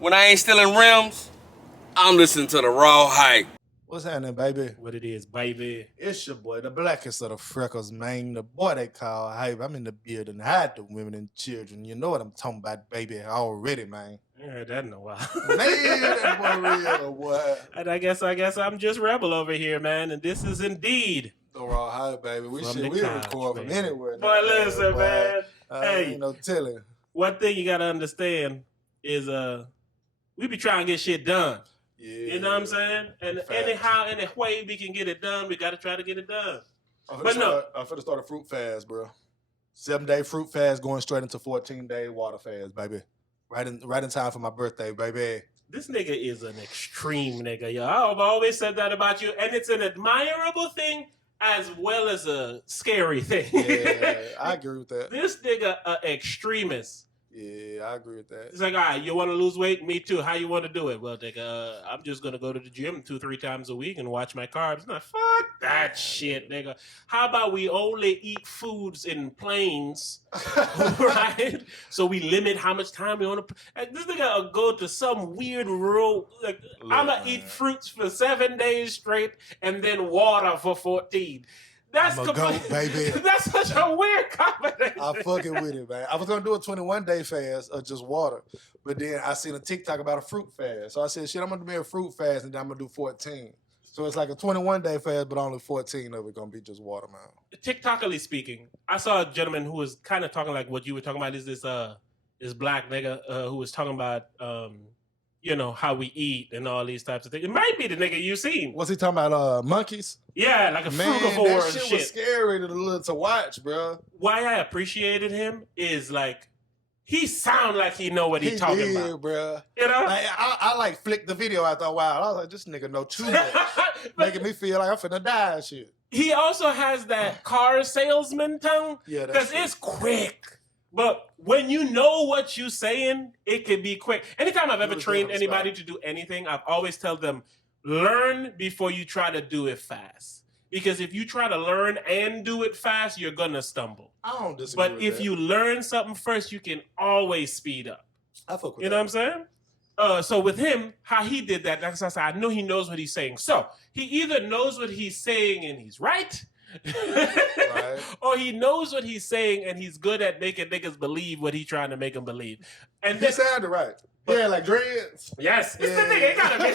When I ain't stealing rims, I'm listening to the raw hype. What's happening, baby? What it is, baby. It's your boy, the blackest of the freckles, man. The boy they call hype. I'm in the building, hide the women and children. You know what I'm talking about, baby, already, man. I ain't heard that in a while. Man, that boy real, boy. And I guess I'm just rebel over here, man. And this is indeed The raw hype, baby. We From should the record couch, from man. anywhere. Boy, listen, man. Hey. Ain't no telling. one thing you gotta understand is we be trying to get shit done. Yeah. You know what I'm saying? And Facts. anyhow, any way we can get it done, we gotta try to get it done. I'm But no. finna start a fruit fast, bro. 7-day fruit fast going straight into 14-day water fast, baby. Right in time for my birthday, baby. This nigga is an extreme nigga, yo. I've always said that about you, and it's an admirable thing as well as a scary thing. Yeah, I agree with that. This nigga a extremist. Yeah, I agree with that. It's like, all right, you want to lose weight? Me too. How you want to do it? Well, nigga, I'm just going to go to the gym 2-3 times a week and watch my carbs. Nah, fuck that shit, nigga. How about we only eat foods in planes, right? So we limit how much time we want to... This nigga will go to some weird rural... Like, I'm going to eat fruits for 7 days straight and then water for 14. That's I'm a goat, baby. That's such a weird combination. I'm fucking with it, man. I was gonna do a 21-day fast of just water, but then I seen a TikTok about a fruit fast. So I said, shit, I'm gonna do a fruit fast and then I'm gonna do 14. So it's like a 21-day fast, but only 14 of it gonna be just water, man. TikTokally speaking, I saw a gentleman who was kind of talking like what you were talking about. Is this black nigga who was talking about you know, how we eat and all these types of things. It might be the nigga you seen. What's he talking about? Monkeys? Yeah, like a Man, frugivore that and shit shit. was scary to watch, bro. Why I appreciated him is like he sound like he know what he talking about. Bro. You know? Like, I like flicked the video after a while. I was like, this nigga know too much. Making me feel like I'm finna die and shit. He also has that car salesman tongue. Yeah, Because it's quick. But when you know what you're saying, it can be quick. Anytime I've ever trained anybody to do anything, I've always tell them, learn before you try to do it fast. Because if you try to learn and do it fast, you're going to stumble. I don't disagree But with if that. you learn something first, you can always speed up. I fuck with You know what I'm saying? So with him, how he did that, that's what I said, I know he knows what he's saying. So he either knows what he's saying and he's right, Right. or he knows what he's saying and he's good at making niggas believe what he's trying to make them believe. And He this, sounded right. Yeah, like dreads. yes, it's the Yeah. nigga. It gotta be.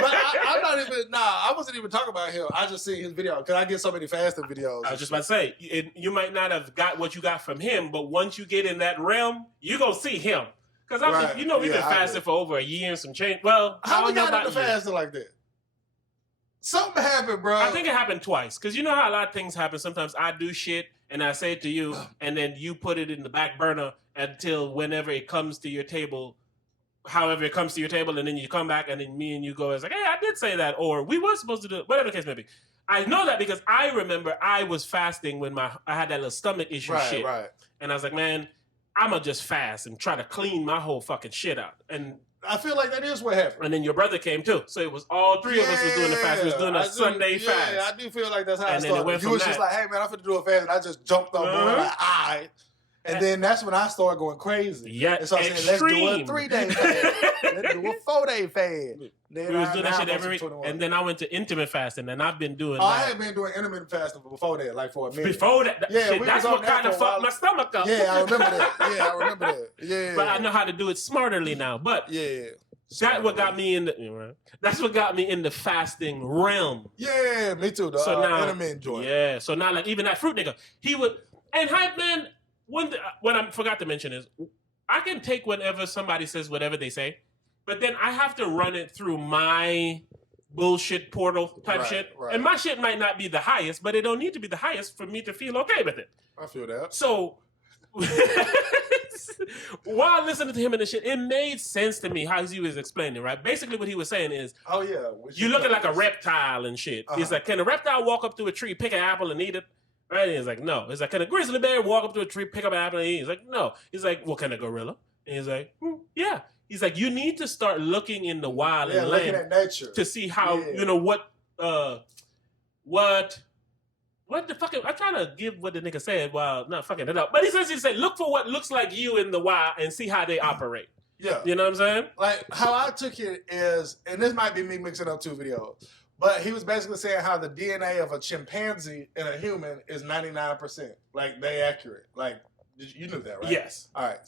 But I'm not even, I wasn't even talking about him. I just seen his video. Because I get so many fasting videos. I was just about to say, you might not have got what you got from him, but once you get in that realm, you gonna see him. Because Right. you know we've been Yeah, I fasting agree. for over a year and some change. Well, I How we don't know got about into you. fasting like that? Something happened, bro. I think it happened twice. Because you know how a lot of things happen. Sometimes I do shit and I say it to you, and then you put it in the back burner until whenever it comes to your table, however it comes to your table, and then you come back and then me and you go, it's like, hey, I did say that, or we were supposed to do it, whatever the case may be. I know that because I remember I was fasting when I had that little stomach issue shit. Right. And I was like, man, I'm going to just fast and try to clean my whole fucking shit out. I feel like that is what happened. And then your brother came too. So it was all three of us was doing the fast. We was doing a Sunday fast. Yeah, I do feel like that's how And it then it started. went You from was just that. like, hey, man, I'm finna do a fast. And I just jumped on board like, all right. And then that's when I started going crazy. Yeah, And so I said, let's do a extreme. 3-day fast. Let's do a 4-day fast. Then We was doing that now shit I'm every on week. 21. And then I went to intimate fasting, and I've been doing I that. had been doing intermittent fasting before that, like for a minute. Before that, Yeah, shit, we that's was on what that kind of for a fucked while. my stomach up. Yeah, I remember that. Yeah. But I know how to do it smarterly now. But Yeah. that's what got me in the. That's what got me in the fasting realm. Yeah, me too. The So now, intermittent joint. yeah. So now, like even that fruit nigga, he would. And hype man, one thing, what I forgot to mention is, I can take whenever somebody says whatever they say, but then I have to run it through my bullshit portal type Right, shit, right. and my shit might not be the highest, but it don't need to be the highest for me to feel okay with it. I feel that. So. While listening to him and the shit, it made sense to me how he was explaining, right? Basically, what he was saying is, Oh, yeah. you looking like a reptile and shit. He's Uh-huh. like, can a reptile walk up to a tree, pick an apple, and eat it? Right? And he's like, no. He's like, can a grizzly bear walk up to a tree, pick up an apple, and eat it? He's like, no. He's like, well, can a gorilla? And he's like, yeah. He's like, you need to start looking in the wild Yeah, and looking land at nature. to see how, Yeah. you know, what the fuck? I'm trying to give what the nigga said while not fucking it up. But he said, look for what looks like you in the wild and see how they operate. Yeah. You know what I'm saying? Like, how I took it is, and this might be me mixing up two videos, but he was basically saying how the DNA of a chimpanzee and a human is 99%. Like, they accurate. Like, you knew that, right? Yes. All right.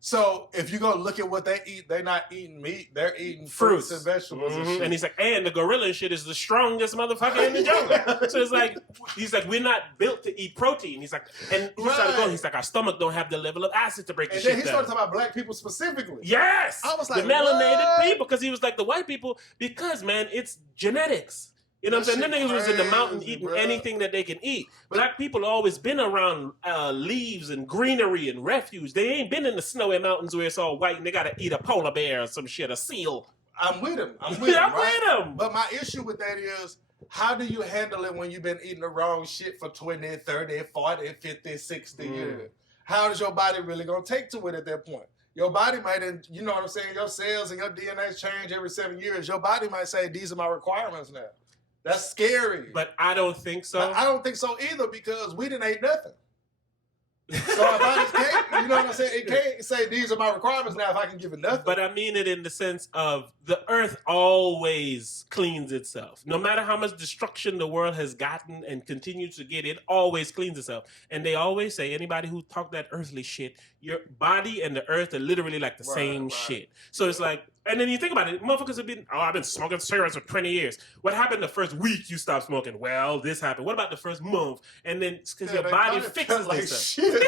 So if you go look at what they eat, they're not eating meat. They're eating fruits and vegetables and shit. And he's like, and the gorilla and shit is the strongest motherfucker in the jungle. So it's like, he's like, we're not built to eat protein. He's like, and he started going, he's like, our stomach don't have the level of acid to break the And shit then he down. started talking about black people specifically. Yes! I was like, the melanated what? people, because he was like, the white people, because, man, it's genetics. You know what I'm saying? Them niggas was in the mountain eating anything that they can eat. Black people always been around leaves and greenery and refuge. They ain't been in the snowy mountains where it's all white and they gotta eat a polar bear or some shit, a seal. I'm with him. I'm with him. him. But my issue with that is, how do you handle it when you've been eating the wrong shit for 20, 30, 40, 50, 60 years? How is your body really gonna take to it at that point? Your body might, you know what I'm saying, your cells and your DNA change every 7 years. Your body might say, these are my requirements now. That's scary. But I don't think so. I don't think so either, because we didn't eat nothing. So our bodies can't, you know what I'm saying? It can't say these are my requirements now if I can give it nothing. But I mean it in the sense of the earth always cleans itself. No matter how much destruction the world has gotten and continues to get, it always cleans itself. And they always say, anybody who talk that earthly shit, your body and the earth are literally like the same shit. So it's like, and then you think about it, motherfuckers have been, I've been smoking cigarettes for 20 years. What happened the first week you stopped smoking? Well, this happened. What about the first month? And then, because your body fixes itself.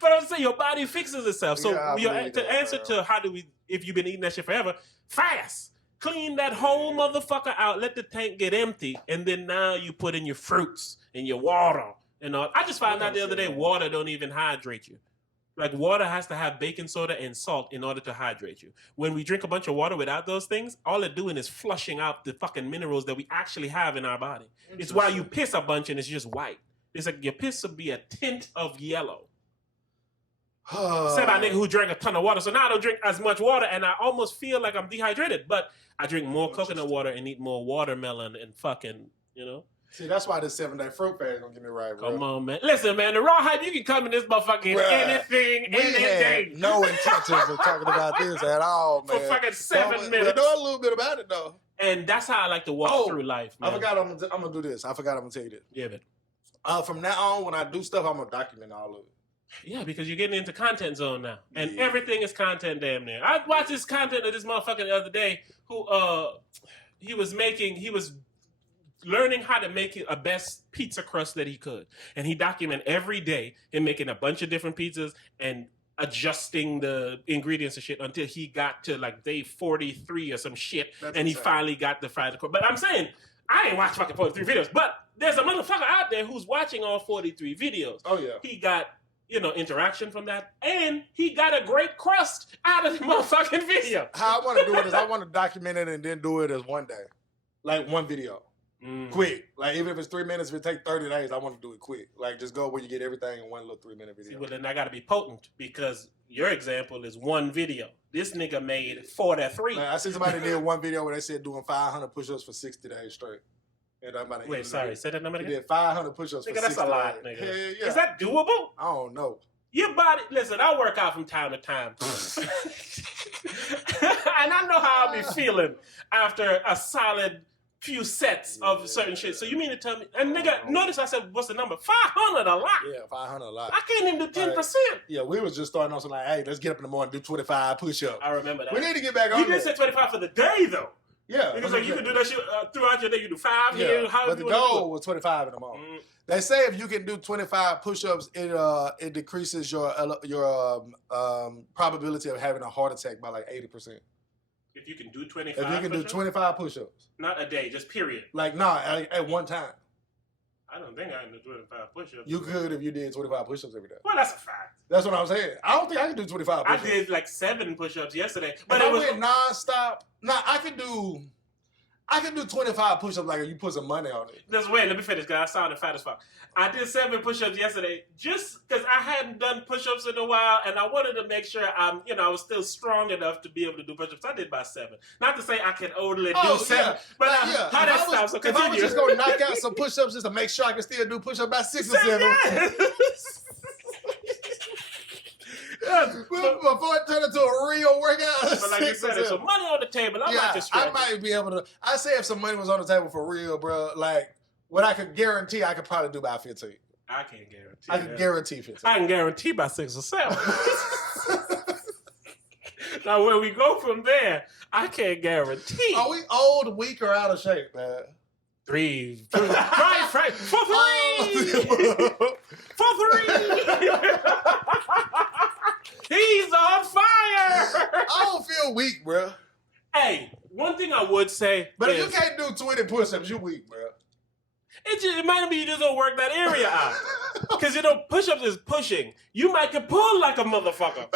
But I'm saying your body fixes itself. So to answer to how do we, if you've been eating that shit forever, fast. Clean that whole motherfucker out. Let the tank get empty. And then now you put in your fruits and your water and all. I just found out the other day, water don't even hydrate you. Like, water has to have baking soda and salt in order to hydrate you. When we drink a bunch of water without those things, all they're doing is flushing out the fucking minerals that we actually have in our body. It's why you piss a bunch and it's just white. It's like your piss will be a tint of yellow. Say about a nigga who drank a ton of water. So now I don't drink as much water and I almost feel like I'm dehydrated. But I drink more coconut water and eat more watermelon and fucking, you know. See, that's why this 7-day fruit fast gonna get me right, bro. Come on, man. Listen, man, the raw hype, you can come in this motherfucking anything, anything. No intentions of talking about this at all, man. For fucking 7 minutes. We know a little bit about it, though. And that's how I like to walk through life, man. I forgot I'm gonna do this. I forgot I'm gonna tell you this. Yeah, man. From now on, when I do stuff, I'm gonna document all of it. Yeah, because you're getting into content zone now. And everything is content damn near. I watched this content of this motherfucker the other day who he was learning how to make a best pizza crust that he could. And he documented every day him making a bunch of different pizzas and adjusting the ingredients and shit until he got to like day 43 or some shit. That's and insane. He finally got the fried crust. But I'm saying, I ain't watched fucking 43 videos, but there's a motherfucker out there who's watching all 43 videos. Oh, yeah. He got, interaction from that, and he got a great crust out of the motherfucking video. How I want to do it is I want to document it and then do it as one day. Like one video. Quick. Like, even if it's 3 minutes, if it takes 30 days, I want to do it quick. Like, just go where you get everything in one little 3-minute video. See, well, then I got to be potent because your example is one video. This nigga made 43. Like, I see somebody did one video where they said doing 500 push-ups for 60 days straight. Wait, sorry. Say that number again? He did 500 puch-ups for 60 days. That's a lot, nigga. Yeah. Is that doable? I don't know. Your body, listen, I work out from time to time. And I know how I'll be feeling after a solid few sets of certain shit. So you mean to tell me, and nigga, notice I said, what's the number? 500 a lot. Yeah, 500 a lot. I can't even do 10%. Yeah, we was just starting on something like, hey, let's get up in the morning and do 25 push-ups. I remember that. We need to get back on You did say 25 for the day, though. Yeah. Because like, you can do that shit throughout your day. You do 5 here. But the goal was 25 in the morning. They say if you can do 25 push-ups, it decreases your probability of having a heart attack by like 80%. If you can do 25 If you can do 25 push-ups. Not a day, just period. Like, at one time. I don't think I can do 25 push-ups. You could if you did 25 push-ups every day. Well, that's a fact. That's what I'm saying. I don't think I can do 25 push-ups. I did like 7 push-ups yesterday. But I went non-stop. I can do 25 push-ups like if you put some money on it. Just wait, let me finish because I sounded fat as fuck. I did 7 push-ups yesterday just because I hadn't done push-ups in a while and I wanted to make sure I was still strong enough to be able to do push-ups. I did about 7. Not to say I can only do 7, but how that stops. So continue. If I was just going to knock out some push-ups just to make sure I can still do push-ups, about 6 or 7. Before it turned into a real workout. But like you said, there's some money on the table. I might just stretch. I might be able to. I say if some money was on the table for real, bro. Like what I could guarantee, I could probably do about 15. I can't guarantee. I can guarantee 15. I can guarantee by 6 or 7. Now, where we go from there, I can't guarantee. Are we old, weak, or out of shape, man? 3. Right. For 3. For 3. He's on fire. I don't feel weak, bro. Hey, one thing I would say, but is, if you can't do 20 push-ups, you weak, bro. It might be you just don't work that area out. Because, push-ups is pushing. You might can pull like a motherfucker.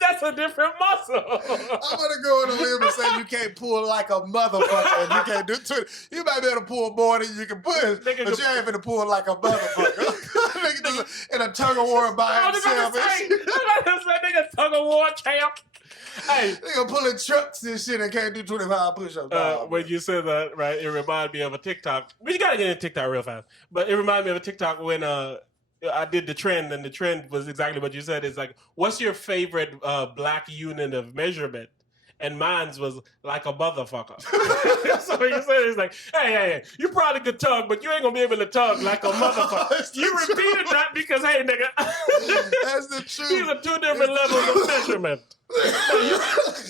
That's a different muscle. I'm going to go on a limb and say you can't pull like a motherfucker and you can't do 20. You might be able to pull more than you can push, but you ain't going to pull like a motherfucker. In a tug-of-war by himself. Nigga tug-of-war champ. Hey, nigga pulling trucks and shit and can't do 25 push-ups. When you said that, right, it reminded me of a TikTok. But you got to get into TikTok real fast. But it reminded me of a TikTok when I did the trend, and the trend was exactly what you said. It's like, what's your favorite black unit of measurement? And mine's was like a motherfucker. So you said it's like, hey, you probably could tug, but you ain't gonna be able to tug like a motherfucker. You repeated that because, hey, nigga, that's the truth. These are 2 different levels of measurement.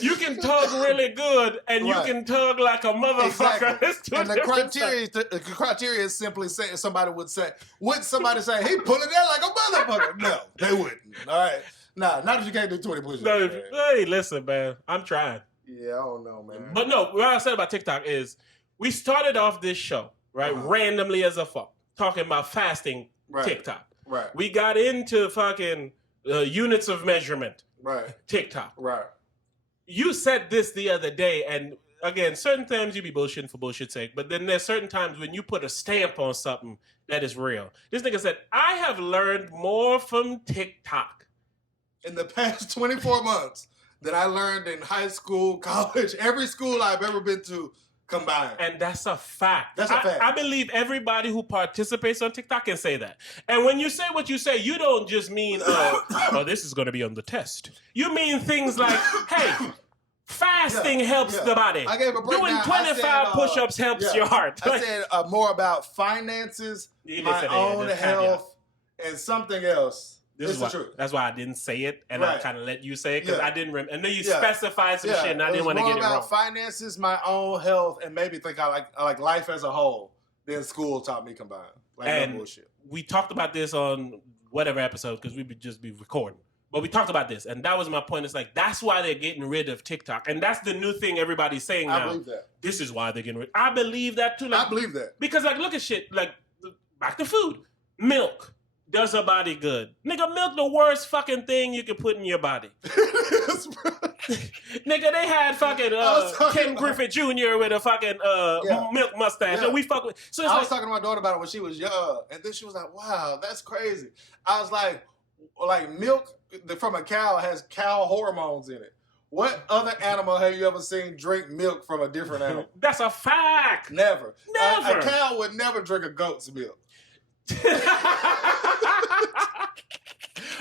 You can tug really good, and you can tug like a motherfucker. Exactly. And the criteria is simply saying would somebody say he pulling that like a motherfucker? No, they wouldn't. All right. Nah, not if you can't do 20 push-ups. No, hey, listen, man. I'm trying. Yeah, I don't know, man. But no, what I said about TikTok is we started off this show, right, randomly as a fuck, talking about fasting TikTok. Right. We got into fucking units of measurement. Right. TikTok. Right. You said this the other day, and again, certain times you be bullshitting for bullshit's sake, but then there's certain times when you put a stamp on something that is real. This nigga said, I have learned more from TikTok in the past 24 months that I learned in high school, college, every school I've ever been to combined. And that's a fact. That's a fact. I believe everybody who participates on TikTok can say that. And when you say what you say, you don't just mean, oh, this is going to be on the test. You mean things like, hey, fasting helps the body. I gave a breakdown. Doing 25 push-ups helps your heart. I said more about finances, my own health, and something else. This is the truth. That's why I didn't say it, and I kind of let you say it, because I didn't remember. And then you specified some shit, and I didn't want to get it wrong. More about finances, my own health, and maybe think I like life as a whole. Then school taught me combined. Like no bullshit. We talked about this on whatever episode, because we would just be recording. But we talked about this, and that was my point. It's like, that's why they're getting rid of TikTok. And that's the new thing everybody's saying now. I believe that. This is why they're getting rid of it. I believe that, too. I believe that. Because, look at shit. Back to food. Milk does a body good. Nigga, milk the worst fucking thing you can put in your body. Nigga, they had fucking Ken Griffith Jr. with a fucking milk mustache. And we fuck with. So I was talking to my daughter about it when she was young, and then she was like, "Wow, that's crazy." I was like milk from a cow has cow hormones in it. What other animal have you ever seen drink milk from a different animal? That's a fact. Never. Never. A cow would never drink a goat's milk.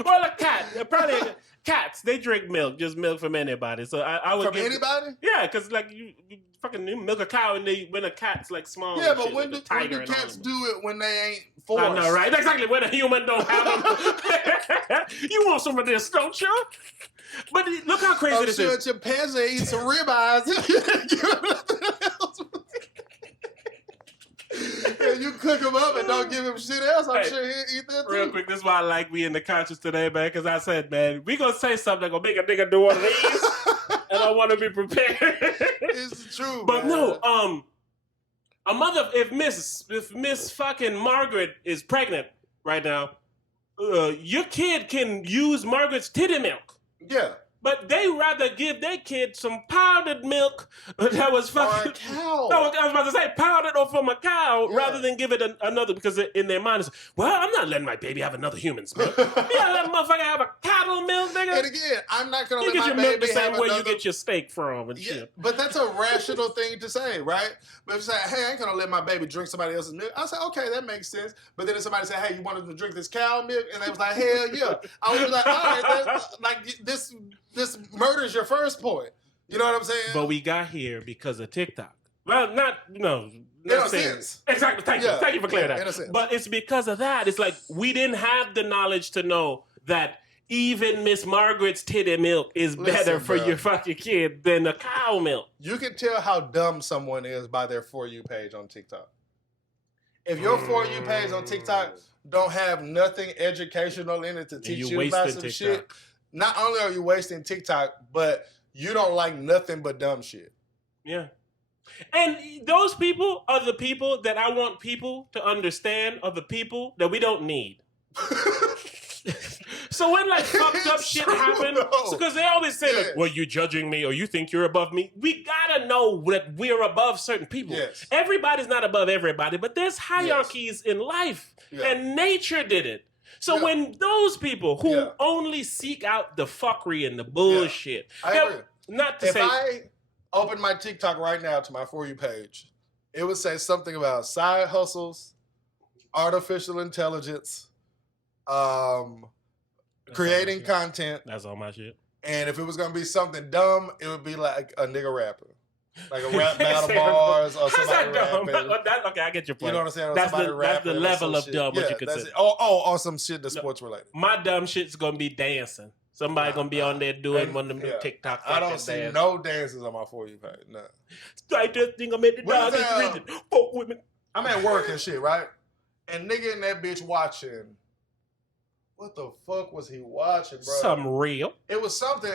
Well, a cat, probably cats. They drink milk, just milk from anybody. So I would from anybody. Yeah, because you fucking milk a cow, and when a cat's small. Yeah, but when do cats do it when they ain't forced? I know, right? Exactly. When a human don't have them. You want some of this, don't you? But look how crazy this is. I'm sure a chimpanzee eats some ribeyes. And you cook him up and don't give him shit else, I'm sure he'll eat that too. Real quick, this is why I like being the conscious today, man, because I said, man, we gonna say something that gonna make a nigga do one of these, and I want to be prepared. It's true, but man. No, a mother, if Miss fucking Margaret is pregnant right now, your kid can use Margaret's titty milk. Yeah. But they rather give their kid some powdered milk that was Or fucking a cow. No, I was about to say powdered or from a cow Yeah. rather than give it another because in their mind it's, well, I'm not letting my baby have another human's milk. Yeah, that motherfucker have a cattle milk, nigga. And again, I'm not gonna You let get my your milk baby the same have way another. you get your steak from and Yeah, shit. but that's a rational thing to say, right? But if you say, hey, I ain't gonna let my baby drink somebody else's milk, I say, okay, that makes sense. But then if somebody say, hey, you want them to drink this cow milk? And they was like, hell yeah. I was like, all right, like this murders your first point. You know what I'm saying? But we got here because of TikTok. Well, not In a saying sense. exactly. Thank you for clearing that. In a sense. But it's because of that. It's like we didn't have the knowledge to know that even Miss Margaret's titty milk is better for your fucking kid than the cow milk. You can tell how dumb someone is by their For You page on TikTok. If your For You page on TikTok don't have nothing educational in it to teach you about some shit, not only are you wasting TikTok, but you don't like nothing but dumb shit. Yeah. And those people are the people that I want people to understand are the people that we don't need. So when like fucked up shit happens, because they always say like, well, you judging me or you think you're above me. We gotta know that we're above certain people. Yes. Everybody's not above everybody, but there's hierarchies in life. And nature did it. So when those people who only seek out the fuckery and the bullshit, I agree. Not to If say I open my TikTok right now to my For You page, it would say something about side hustles, artificial intelligence, creating content. That's all my shit. And if it was gonna be something dumb, it would be like a nigga rapper. Like a rap battle bars or somebody rapping. Okay, I get your point. You know what I'm saying? Or That's somebody the rapping or level some of shit. dumb, what Yeah, you could that's say. it. Or some shit that's sports related. My dumb shit's gonna be dancing. Somebody gonna be on there doing one of them TikTok. I don't see no dances on my For You page. No. I just think I made the dog rigid. Fuck women. I'm at work and shit, right? And nigga in that bitch watching. What the fuck was he watching, bro? Something real. It was something.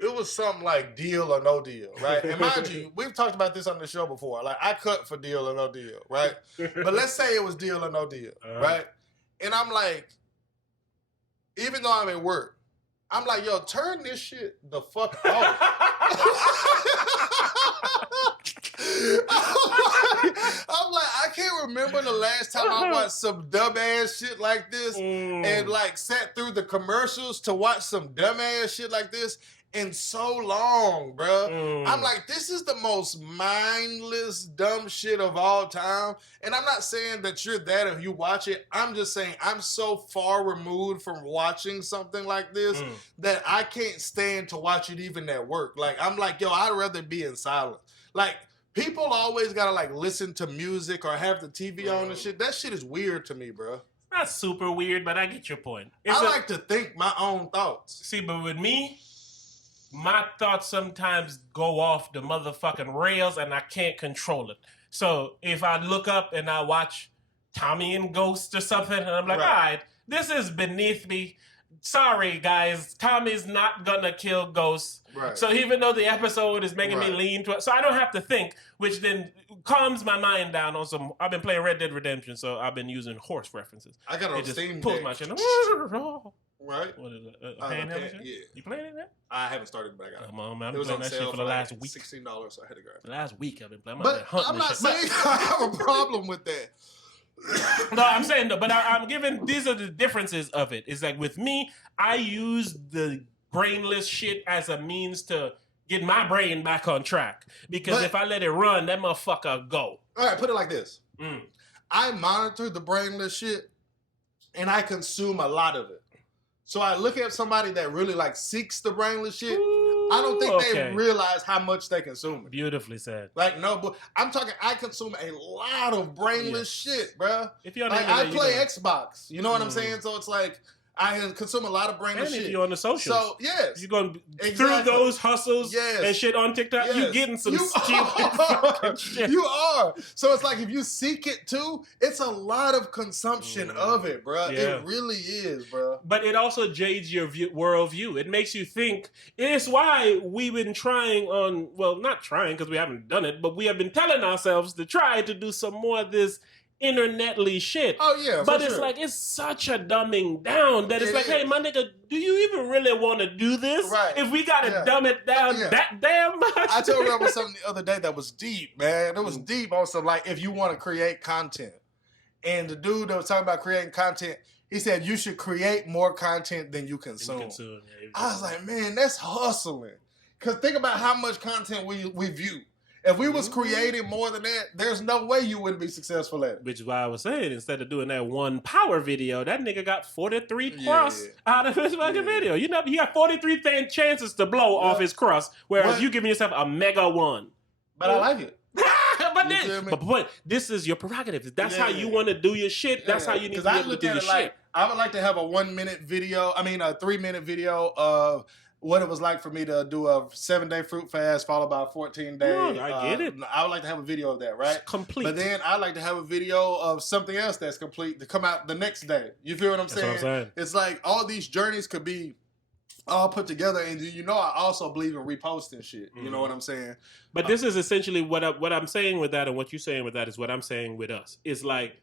It was something like Deal or No Deal, right? And mind you, we've talked about this on the show before. Like I cut for Deal or No Deal, right? But let's say it was Deal or No Deal, right? And I'm like, even though I'm at work, I'm like, yo, turn this shit the fuck off. I'm like, I can't remember the last time I watched some dumbass shit like this and like sat through the commercials to watch some dumbass shit like this in so long, bro. I'm like, this is the most mindless, dumb shit of all time. And I'm not saying that you're that if you watch it. I'm just saying I'm so far removed from watching something like this that I can't stand to watch it even at work. Like, I'm like, yo, I'd rather be in silence. Like, people always gotta like listen to music or have the TV on and shit. That shit is weird to me, bro. It's not super weird, but I get your point. I like to think my own thoughts. See, but with me, my thoughts sometimes go off the motherfucking rails and I can't control it. So if I look up and I watch Tommy and Ghost or something, and I'm like, all right, this is beneath me. Sorry, guys, Tommy's not gonna kill Ghost. Right. So even though the episode is making me lean to it, so I don't have to think, which then calms my mind down on some. I've been playing Red Dead Redemption, so I've been using horse references. I got on it just Steam pulls Deck. my shit. Right? What is it? Handheld shit? Yeah. You playing it now? I haven't started, but I got it. Come on, man. I've It been was playing on that shit sale for the last week. $16, so I had to grab it. The last week I've been playing. But I'm not saying I have a problem with that. No, I'm saying, but I'm giving, these are the differences of it. It's like with me, I use the brainless shit as a means to get my brain back on track. Because if I let it run, that motherfucker go. All right, put it like this. I monitor the brainless shit and I consume a lot of it. So I look at somebody that really like seeks the brainless shit. I don't think they realize how much they consume it. Beautifully said. Like, no, but I'm talking, I consume a lot of brainless shit, bro. If you're like, I play Xbox. You know what I'm saying? So it's like, I consume a lot of brainless shit. And if you're on the socials. So, yes. You're going through those hustles and shit on TikTok, you getting some stupid fucking shit. You are. So it's like, if you seek it too, it's a lot of consumption of it, bro. Yeah. It really is, bro. But it also jades your worldview. It makes you think. It's why we've been trying on, well, not trying because we haven't done it, but we have been telling ourselves to try to do some more of this internetly shit. Oh yeah, But for it's sure. like it's such a dumbing down that it's It like, hey, is. my nigga, do you even really want to do this? Right. If we gotta Yeah. dumb it down Yeah. that damn much. I told Rebel something the other day that was deep, man. It was Mm. deep on some like if you want to create content. And the dude that was talking about creating content, he said you should create more content than you consume. Yeah, I was like, man, that's hustling. Cause think about how much content we view. If we was creating more than that, there's no way you wouldn't be successful at it. which is why I was saying, instead of doing that one power video, that nigga got 43 Yeah. crust out of his fucking Yeah. video. You know, he got 43 chances to blow off his crust, whereas But- you giving yourself a mega one. But I like it. but this is your prerogative. That's how you Yeah. want to do your shit. That's how you need to be able to do your shit. I would like to have a 1 minute video. I mean, a 3 minute video of what it was like for me to do a 7-day fruit fast followed by a 14-day. No, I get it. I would like to have a video of that, right? It's complete. But then I'd like to have a video of something else that's complete to come out the next day. You feel what I'm That's saying? what I'm saying. It's like all these journeys could be all put together, and you know I also believe in reposting shit. You know what I'm saying? But this is essentially what I'm saying with that, and what you're saying with that is what I'm saying with us. It's like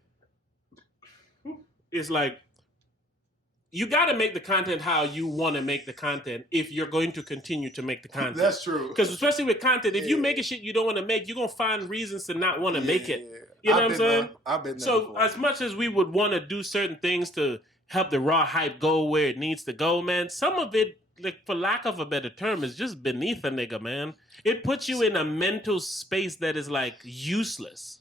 you got to make the content how you want to make the content if you're going to continue to make the content. That's true. Because especially with content, if you Yeah. make a shit you don't want to make, you're going to find reasons to not want to make it. Yeah. You know I've what I'm been saying? there. I've been there So before. as much as we would want to do certain things to help the raw hype go where it needs to go, man, some of it, like for lack of a better term, is just beneath a nigga, man. It puts you in a mental space that is like useless.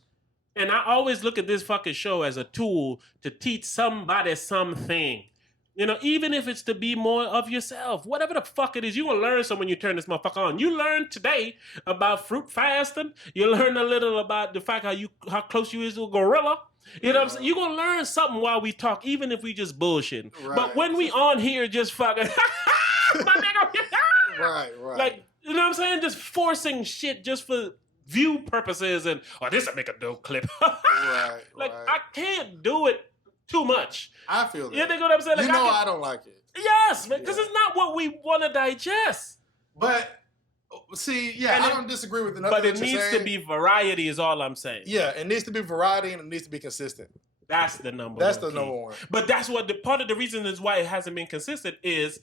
And I always look at this fucking show as a tool to teach somebody something. You know, even if it's to be more of yourself, whatever the fuck it is, you gonna learn something when you turn this motherfucker on. You learned today about fruit fasting. You learned a little about the fact how close you is to a gorilla. You know what I'm saying? You're gonna learn something while we talk, even if we just bullshitting. Right. But when we on here just fucking my nigga, Right. like, you know what I'm saying? Just forcing shit just for view purposes and this will make a dope clip. Right. Like right. I can't do it too much. I feel that. You think what I'm saying? Like, You know I I don't like it. yes, because Yeah. it's not what we want to digest. But see, yeah, And I it- don't disagree with nothing But it that you're needs to saying. be variety, is all I'm saying. Yeah, it needs to be variety and it needs to be consistent. That's the number. That's one the key. number one. But that's what the part of the reason is why it hasn't been consistent is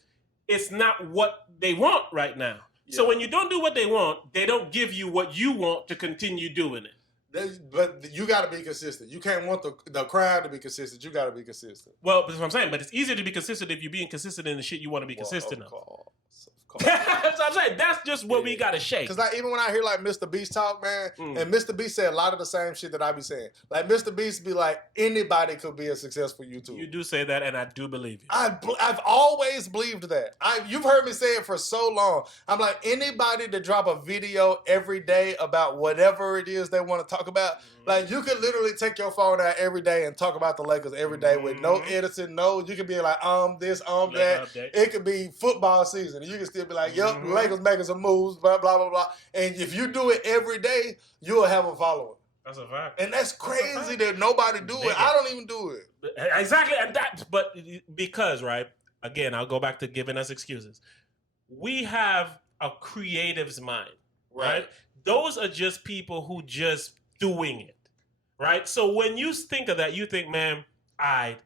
it's not what they want right now. So Yeah. when you don't do what they want, they don't give you what you want to continue doing it. But you got to be consistent. You can't want the crowd to be consistent. You got to be consistent. Well, that's what I'm saying. But it's easier to be consistent if you're being consistent in the shit you want to be consistent of. That's what I'm saying. That's just what we got to shake. Because like even when I hear like Mr. Beast talk, man, Mm. and Mr. Beast said a lot of the same shit that I be saying. Like Mr. Beast be like, anybody could be a successful YouTuber. You do say that, and I do believe you. I've always believed that. You've heard me say it for so long. I'm like, anybody to drop a video every day about whatever it is they want to talk about, like you could literally take your phone out every day and talk about the Lakers every day with no editing, you could be like, this, that. Update. It could be football season. You can still be like, yep, the Lakers making some moves, blah, blah, blah, blah. And if you do it every day, you'll have a following. That's a fact. And that's crazy that nobody do it. Nigga. I don't even do it. Exactly, and but because, right, again, I'll go back to giving us excuses. We have a creative's mind, right? Those are just people who just doing it, right? So when you think of that, you think, man, I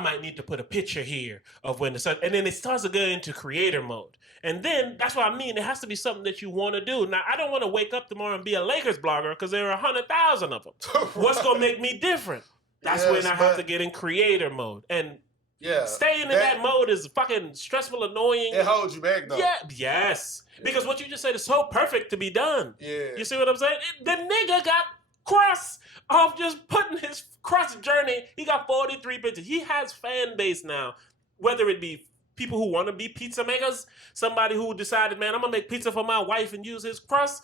might need to put a picture here of when the sun, and then it starts to go into creator mode. And then that's what I mean. It has to be something that you want to do. Now, I don't want to wake up tomorrow and be a Lakers blogger because there are 100,000 of them. What's going to make me different? That's Yes, when I have but- to get in creator mode. And Yeah. staying in that mode is fucking stressful, annoying. It holds you back, though. Yeah, yes. Because what you just said is so perfect to be done. Yeah. You see what I'm saying? The nigga got crust off just putting his crust journey. He got 43 pictures. He has fan base now, whether it be people who want to be pizza makers, somebody who decided, man, I'm going to make pizza for my wife and use his crust,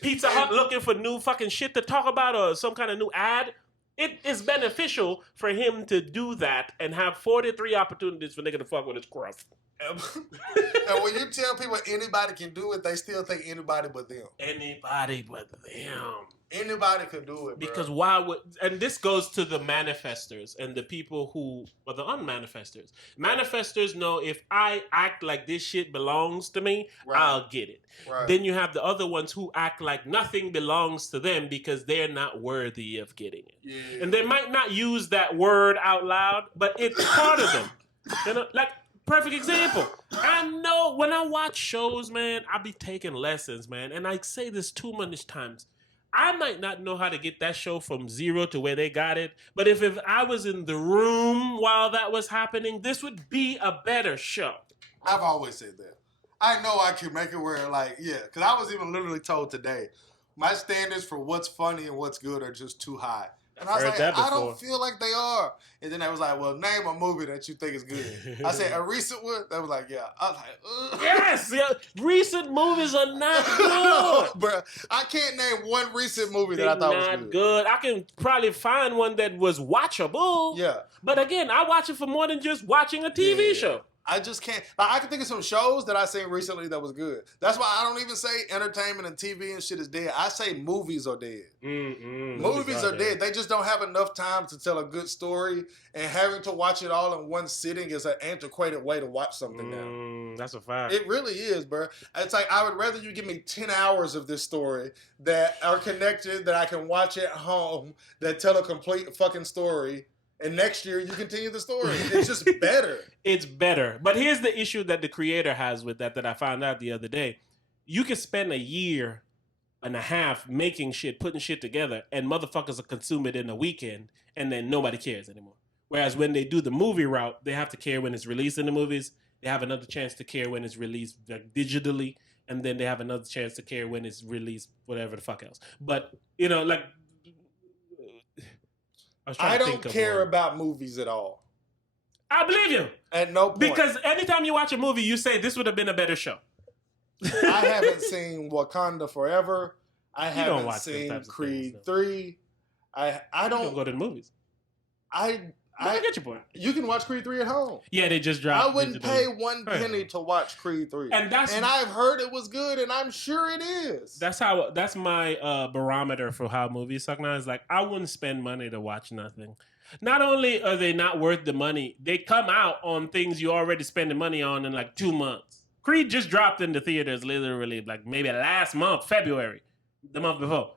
Pizza Hut looking for new fucking shit to talk about or some kind of new ad. It is beneficial for him to do that and have 43 opportunities for nigga to fuck with his crust. And when you tell people anybody can do it, they still think anybody but them. Anybody but them. Anybody could do it, bro. Because why would, and this goes to the manifestors and the people who are the unmanifestors. Manifestors know if I act like this shit belongs to me, Right. I'll get it. Right. Then you have the other ones who act like nothing belongs to them because they're not worthy of getting it. Yeah. And they might not use that word out loud, but it's part of them. You know, like, perfect example. I know when I watch shows, man, I be taking lessons, man. And I say this too many times. I might not know how to get that show from zero to where they got it, but if I was in the room while that was happening, this would be a better show. I've always said that. I know I can make it where, like, yeah, because I was even literally told today, my standards for what's funny and what's good are just too high. And I was like, I don't feel like they are. And then they was like, well, name a movie that you think is good. I said, a recent one? They was like, yeah. I was like, ugh. Yes! Yeah, recent movies are not good. Bro, I can't name one recent movie that I thought was good. I can probably find one that was watchable. Yeah. But again, I watch it for more than just watching a TV show. I just can't. Like, I can think of some shows that I seen recently that was good. That's why I don't even say entertainment and TV and shit is dead. I say movies are dead. Movies are dead. They just don't have enough time to tell a good story, and having to watch it all in one sitting is an antiquated way to watch something now. That's a fact. It really is, bro. It's like I would rather you give me 10 hours of this story that are connected, that I can watch at home, that tell a complete fucking story. And next year, you continue the story. It's just better. It's better. But here's the issue that the creator has with that I found out the other day. You can spend a year and a half making shit, putting shit together, and motherfuckers will consume it in a weekend, and then nobody cares anymore. Whereas when they do the movie route, they have to care when it's released in the movies. They have another chance to care when it's released digitally, and then they have another chance to care when it's whatever the fuck else. But, you know, like... I don't care about movies at all. I believe you. At no point. Because anytime you watch a movie, you say, this would have been a better show. I haven't seen Wakanda Forever. I haven't seen Creed 3. I don't... You don't go to the movies. I get your point. You can watch Creed 3 at home. Yeah, they just dropped. I wouldn't pay one penny to watch Creed 3. And I've heard it was good, and I'm sure it is. That's my barometer for how movies suck now. Is like, I wouldn't spend money to watch nothing. Not only are they not worth the money, they come out on things you already spending money on in like 2 months. Creed just dropped into theaters literally like maybe last month, February, the month before.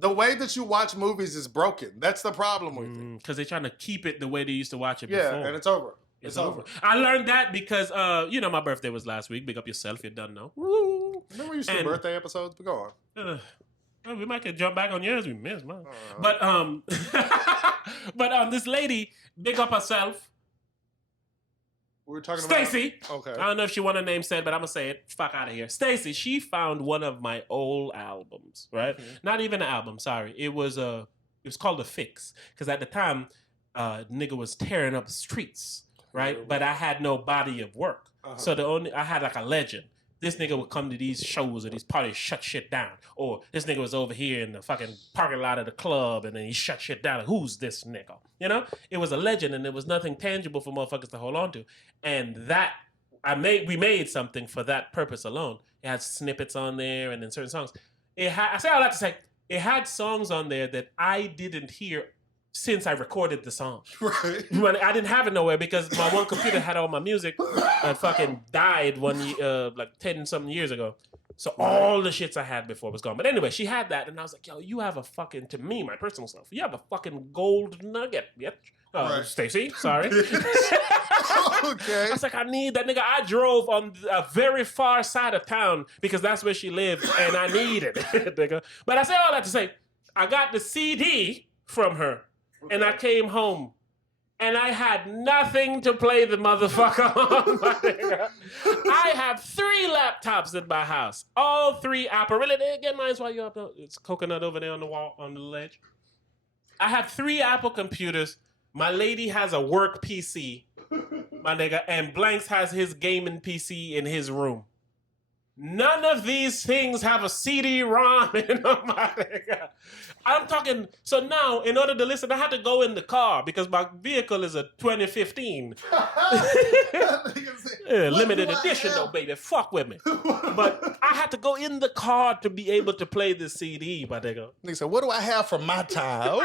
The way that you watch movies is broken. That's the problem with it. Because they're trying to keep it the way they used to watch it before. Yeah, and it's over. It's over. I learned that because, my birthday was last week. Big up yourself, you done know. Woo. Remember you used to do birthday episodes? But go on. We might could jump back on yours. We missed mine. But this lady, big up herself. We're talking Stacy. about... Okay. I don't know if she want her name said, but I'm going to say it. Fuck out of here. Stacy, she found one of my old albums, right? Mm-hmm. Not even an album, sorry. It was called A Fix. Because at the time, nigga was tearing up the streets, right? But I had no body of work. So I had like a legend. This nigga would come to these shows or these parties, shut shit down. Or this nigga was over here in the fucking parking lot of the club and then he shut shit down. Who's this nigga? You know? It was a legend and there was nothing tangible for motherfuckers to hold on to. And that, we made something for that purpose alone. It had snippets on there and then certain songs. I say all that to say, it had songs on there that I didn't hear since I recorded the song. Right. I didn't have it nowhere because my one computer had all my music and fucking died like 10-something years ago. So all the shits I had before was gone. But anyway, she had that and I was like, yo, you have a fucking, to me, my personal self, you have a fucking gold nugget, bitch. Right. Stacy, sorry. Okay. I was like, I need that nigga. I drove on a very far side of town because that's where she lived and I needed it, nigga. But I say all that to say, I got the CD from her. Okay. And I came home, and I had nothing to play the motherfucker on, my nigga. I have 3 laptops in my house. All 3 Apple. Really, get mine while you're up there. It's coconut over there on the wall, on the ledge. I have 3 Apple computers. My lady has a work PC, my nigga, and Blanks has his gaming PC in his room. None of these things have a CD-ROM in them, my nigga. I'm talking. So now, in order to listen, I had to go in the car because my vehicle is a 2015. Limited edition, though, baby. Fuck with me. But I had to go in the car to be able to play the CD, my nigga. Nigga said, what do I have for my time?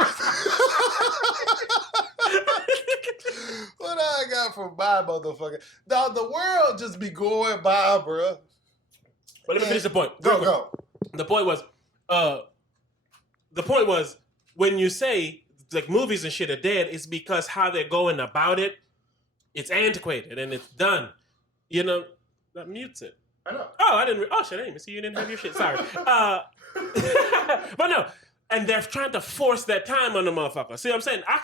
What I got for my motherfucker? Dog, the world just be going by, bruh. But let me finish the point. Go. The point was, when you say like movies and shit are dead, it's because how they're going about it, it's antiquated and it's done. You know, that mutes it. I know. Oh, I didn't. Oh shit, I didn't even see you didn't have your shit. Sorry. But no. And they're trying to force that time on the motherfucker. See what I'm saying? I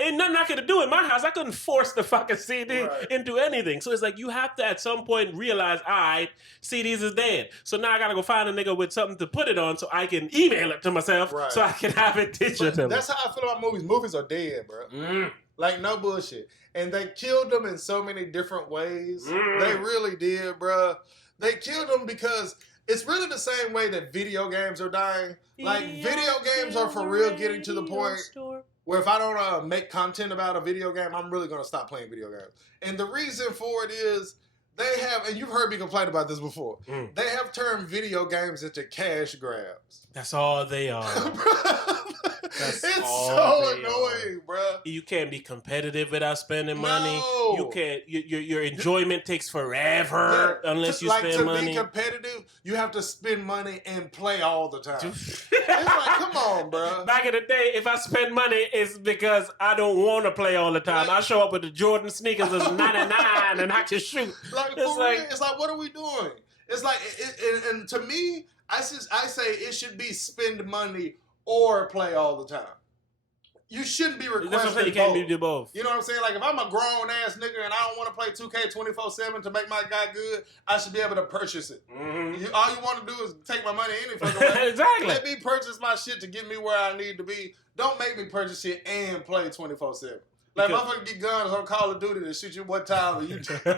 ain't nothing I could do in my house. I couldn't force the fucking CD into anything. So it's like you have to at some point realize, all right, CDs is dead. So now I gotta go find a nigga with something to put it on so I can email it to myself so I can have it digitally. That's how I feel about movies. Movies are dead, bro. Like, no bullshit. And they killed them in so many different ways. They really did, bro. They killed them because it's really the same way that video games are dying. Like, video games are for real getting to the point where if I don't make content about a video game, I'm really going to stop playing video games. And the reason for it is they have, and you've heard me complain about this before, they have turned video games into cash grabs. That's all they are. It's so annoying, bro. You can't be competitive without spending money. You can't. Your enjoyment takes forever unless you spend money. To be competitive, you have to spend money and play all the time. It's like, come on, bro. Back in the day, if I spend money, it's because I don't want to play all the time. I show up with the Jordan sneakers that's 99 and I can shoot. It's like, what are we doing? It's like, and to me, I say it should be spend money or play all the time. You shouldn't be requesting you can't do both. You know what I'm saying? Like, if I'm a grown ass nigga and I don't want to play 2K 24/7 to make my guy good, I should be able to purchase it. All you want to do is take my money any fucking way. Exactly. Let me purchase my shit to get me where I need to be. Don't make me purchase it and play 24/7. Like, motherfucker get guns on Call of Duty to shoot you one time and you I'm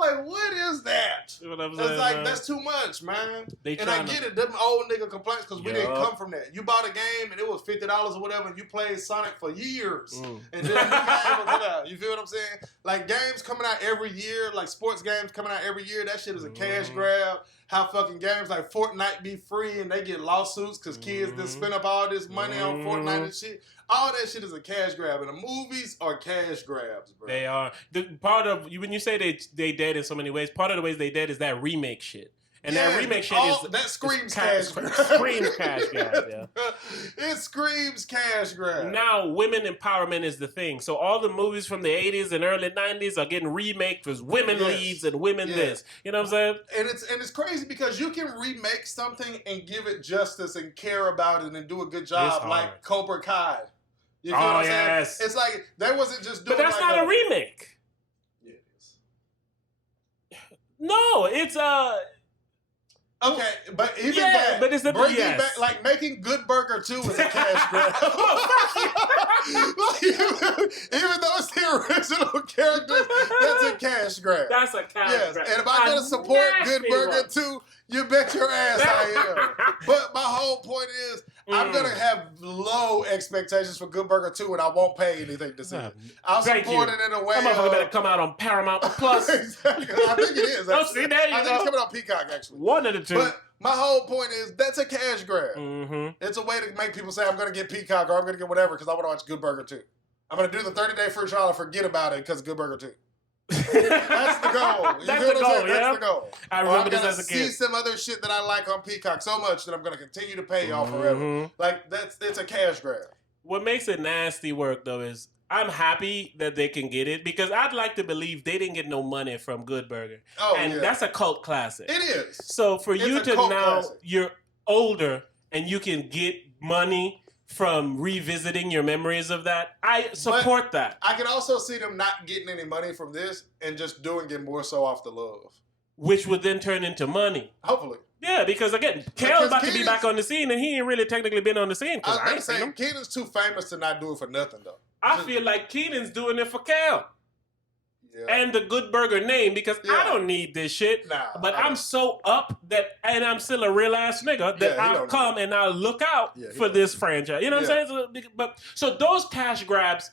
like, what is that? It's like, that's too much, man. And I get it, them old nigga complaints because we didn't come from that. You bought a game and it was $50 or whatever and you played Sonic for years. And then the game was out. You feel what I'm saying? Like, games coming out every year, like sports games coming out every year, that shit is a cash grab. How fucking games like Fortnite be free and they get lawsuits because kids just spend up all this money on Fortnite and shit. All that shit is a cash grab, and the movies are cash grabs, bro. They are. Part of when you say they dead in so many ways, part of the ways they dead is that remake shit. And that remake shit that screams cash grab. Screams cash grab, yeah. It screams cash grab. Now, women empowerment is the thing. So all the movies from the 80s and early 90s are getting remake with women leads and women this. You know what I'm saying? And it's crazy because you can remake something and give it justice and care about it and do a good job, like Cobra Kai. You feel what I'm saying? It's like they wasn't just doing. But that's not a remake. Yeah, it is. No, it's Okay, but even that, but it's the bringing back, like making Good Burger 2 is a cash grab. Even though it's the original characters, that's a cash grab. That's a cash grab. And if I'm gonna support Good Burger 2, you bet your ass I am. But my whole point is, I'm gonna have low expectations for Good Burger 2, and I won't pay anything to see it. I'll support it in a way. That motherfucker better come out on Paramount Plus. Exactly. I think it is. Oh, see, there you go. I think it's coming on Peacock, actually. One of the two. But my whole point is, that's a cash grab. It's a way to make people say, I'm going to get Peacock or I'm going to get whatever because I want to watch Good Burger 2. I'm going to do the 30-day free trial and forget about it because of Good Burger 2. That's the goal. That's the goal, yeah. That's the goal. I remember I'm this gonna as a kid. see some other shit that I like on Peacock so much that I'm going to continue to pay y'all forever. Like, it's a cash grab. What makes it nasty work, though, is I'm happy that they can get it because I'd like to believe they didn't get no money from Good Burger. That's a cult classic. It is. So for you to now, you're older and you can get money from revisiting your memories of that, I support that. I can also see them not getting any money from this and just doing it more so off the love. Which would then turn into money. Hopefully. Yeah, because again, Kel's about to be back on the scene and he ain't really technically been on the scene. I was going to say, Keenan's too famous to not do it for nothing, though. I feel like Keenan's doing it for Kel. and the Good Burger name because I don't need this shit. But I'm so up that, and I'm still a real ass nigga that I'll come and I'll look out for this franchise. You know what I'm saying? So those cash grabs,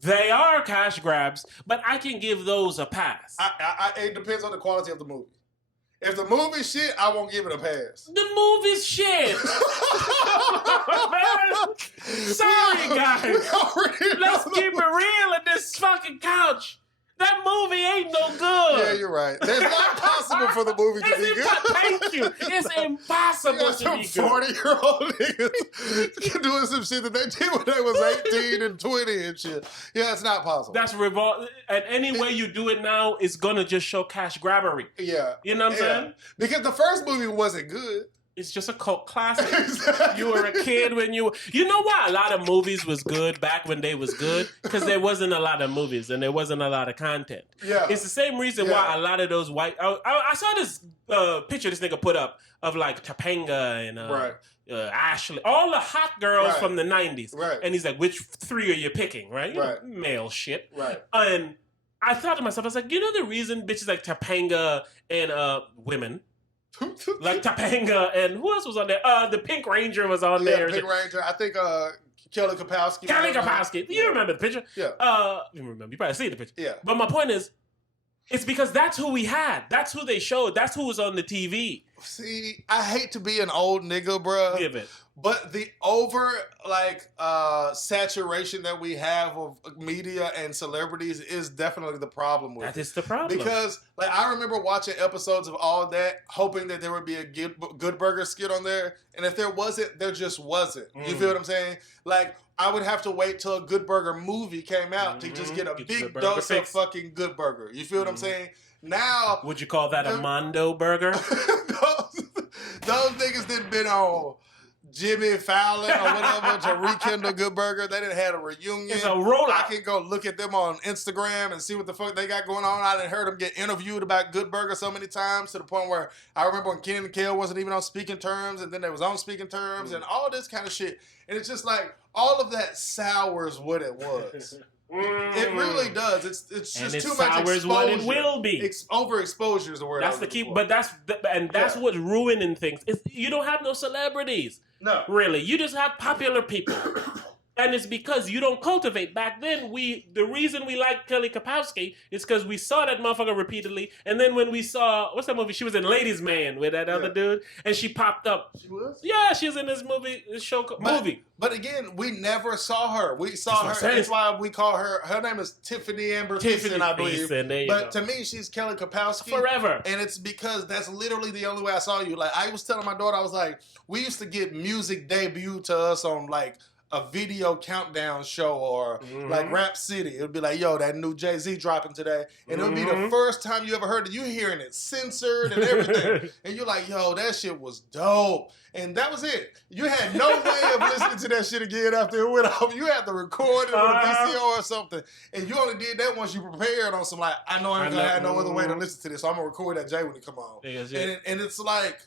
they are cash grabs, but I can give those a pass. It depends on the quality of the movie. If the movie's shit, I won't give it a pass. The movie's shit. Sorry, guys. Let's keep it real at this fucking couch. That movie ain't no good. Yeah, you're right. It's not possible for the movie to be good. Thank you. It's impossible to be good. 40-year-old niggas doing some shit that they did when they was 18 and 20 and shit. Yeah, it's not possible. That's and any way you do it now is gonna just show cash grabbery. Yeah. You know what I'm saying? Because the first movie wasn't good. It's just a cult classic. Exactly. You were a kid when you know why a lot of movies was good back when they was good? Because there wasn't a lot of movies and there wasn't a lot of content. Yeah. It's the same reason why a lot of those white... I saw this picture this nigga put up of like Topanga and Ashley, all the hot girls from the 90s. Right. And he's like, which three are you picking, right? You know, male shit. Right. And I thought to myself, I was like, you know the reason bitches like Topanga and women... like Topanga and who else was on there? The Pink Ranger was on there. Pink Ranger. I think Kelly Kapowski. Kelly Kapowski. You remember the picture? Yeah. You remember? You probably seen the picture. Yeah. But my point is, it's because that's who we had. That's who they showed. That's who was on the TV. See, I hate to be an old nigga, bro. Give it. But the over saturation that we have of media and celebrities is definitely the problem with it. That is the problem. Because like I remember watching episodes of all that, hoping that there would be a Good Burger skit on there, and if there wasn't, there just wasn't. You feel what I'm saying? Like I would have to wait till a Good Burger movie came out to just get a big dose of fucking Good Burger. You feel what I'm saying? Now, would you call that a Mondo burger? those niggas didn't been on Jimmy Fallon or whatever to rekindle Good Burger. They didn't have a reunion. It's a rollout. I can go look at them on Instagram and see what the fuck they got going on. I done heard them get interviewed about Good Burger so many times to the point where I remember when Kenan and Kel wasn't even on speaking terms, and then they was on speaking terms and all this kind of shit. And it's just like all of that sours what it was. It really does. It's just too much exposure. What it will be. Overexposure is the word. That's the key. But that's what's ruining things. You don't have no celebrities. No, really. You just have popular people. And it's because you don't cultivate. Back then, the reason we liked Kelly Kapowski is because we saw that motherfucker repeatedly. And then when we saw, what's that movie? She was in Ladies Man with that other dude. And she popped up. She was? Yeah, she was in this movie, movie. But again, we never saw her. We saw her. That's why we call her name is Tiffany Amber Thiessen, I believe. But to me, she's Kelly Kapowski. Forever. And it's because that's literally the only way I saw you. Like, I was telling my daughter, I was like, we used to get music debut to us on like a video countdown show or like Rap City. It would be like, yo, that new Jay-Z dropping today. And it would be the first time you ever heard it. You hearing it censored and everything. And you're like, yo, that shit was dope. And that was it. You had no way of listening to that shit again after it went off. You had to record it on a VCR or something. And you only did that once you prepared on some like, I know I ain't gonna have no other way to listen to this, so I'm gonna record that Jay when it come on. And it's like,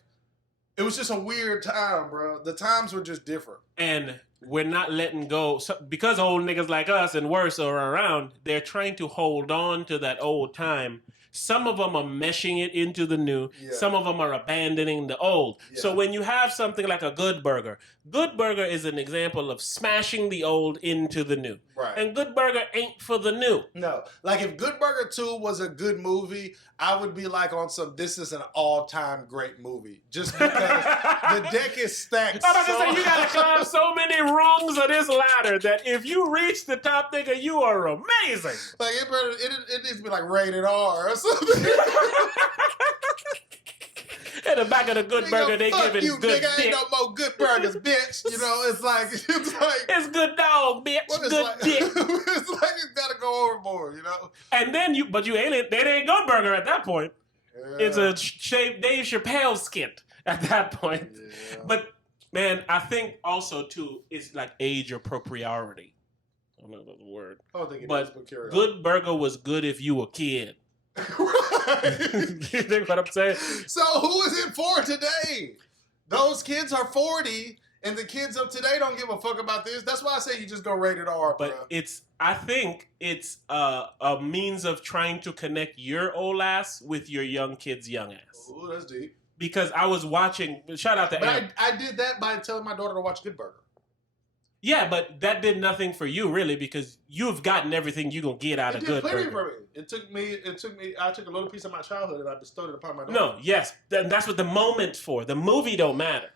it was just a weird time, bro. The times were just different. And we're not letting go. So, because old niggas like us and worse are around, they're trying to hold on to that old time. Some of them are meshing it into the new. Yeah. Some of them are abandoning the old. Yeah. So when you have something like a Good Burger is an example of smashing the old into the new. Right. And Good Burger ain't for the new. No. Like if Good Burger 2 was a good movie, I would be like on some, this is an all-time great movie. Just because the deck is stacked you gotta climb so many rungs of this ladder that if you reach the top, nigga, you are amazing. Like it needs to be like rated R or something. In the back of the Good Burger, they giving you, good nigga, dick. Ain't no more Good Burgers, bitch. You know, it's like it's good dog, bitch. Good dick. It's like it's gotta go overboard, you know. And then they ain't Good Burger at that point. Yeah. It's a Dave Chappelle skit at that point. Yeah. But man, I think also too it's like age appropriarity. I don't know the word. I don't think it but is, but carry on. Good Burger was good if you were a kid. Right. You think what I'm saying? So who is it for today? Those kids are 40 And the kids of today don't give a fuck about this. That's why I say you just go rated R, But bro. I think it's a means of trying to connect your old ass with your young kid's young ass. Ooh, that's deep. Because I was watching, shout out to But I did that by telling my daughter to watch Good Burger. Yeah, but that did nothing for you, really, because you've gotten everything you're going to get out of Good Burger. For me. It took me, I took a little piece of my childhood and I bestowed it upon my daughter. No, yes, that's what the moment's for. The movie don't matter.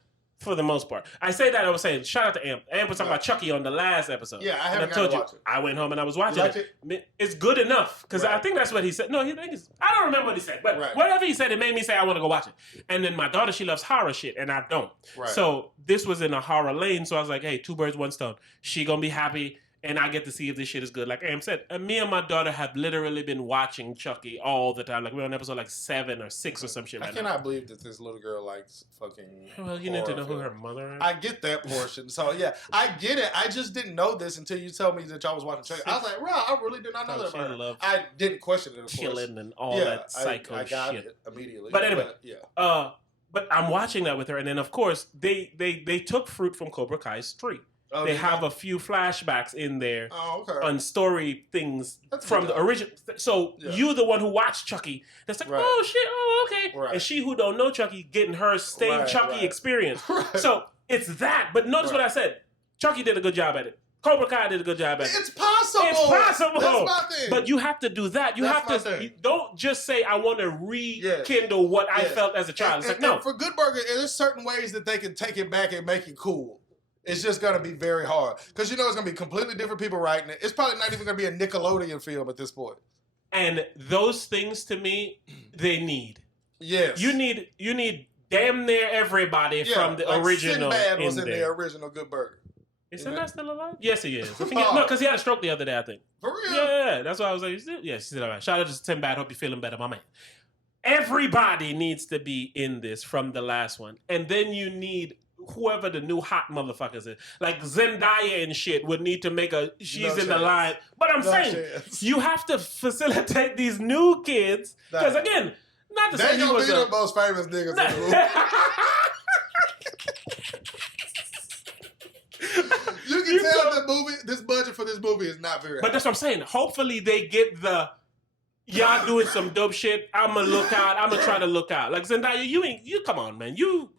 For the most part. I say that, I was saying, shout out to Amp. Amp was talking about Chucky on the last episode. Yeah, I haven't told you, watch it. I went home and I was watching it. It's good enough. Because I think that's what he said. No, I don't remember what he said. But whatever he said, it made me say, I want to go watch it. And then my daughter, she loves horror shit, and I don't. Right. So this was in a horror lane, so I was like, hey, 2 birds, 1 stone. She going to be happy, and I get to see if this shit is good. Like Am said, me and my daughter have literally been watching Chucky all the time. Like we're on episode like 7 or 6 or some shit I cannot believe that this little girl likes fucking. Well, you need to know who her mother is. I get that portion. So yeah, I get it. I just didn't know this until you told me that y'all was watching Chucky. I was like, bro, I really did not know that about her. I didn't question it, of course. Killing and all that psycho I got shit. It immediately. But anyway, but I'm watching that with her, and then of course they took fruit from Cobra Kai's tree. Oh, they have a few flashbacks in there on story things from the original. So you're the one who watched Chucky. That's like, oh shit, oh okay. Right. And she who don't know Chucky getting her same Chucky experience. So it's that. But notice what I said. Chucky did a good job at it. Cobra Kai did a good job at it. It's possible. It's possible. That's my thing. But you have to do that. You have to. You don't just say, I want to rekindle what I felt as a child. It's like, no. For Good Burger, there's certain ways that they can take it back and make it cool. It's just going to be very hard. Because you know it's going to be completely different people writing it. It's probably not even going to be a Nickelodeon film at this point. And those things, to me, they need. Yes. You need damn near everybody from the original. Sinbad was in the original Good Burger. Is Sinbad still alive? Yes, he is. No, because he had a stroke the other day, I think. For real? Yeah, that's why I was like, yeah, she's still alive. Shout out to Sinbad. Hope you're feeling better, my man. Everybody needs to be in this from the last one. And then you need whoever the new hot motherfuckers is. Like Zendaya and shit would need to make she's in the line. But I'm saying, you have to facilitate these new kids. Because again, not to say he was the most famous niggas in the movie. You can tell this budget for this movie is not very high. But that's what I'm saying. Hopefully they get y'all doing some dope shit. I'ma look out. I'ma try to look out. Like Zendaya, you come on, man. You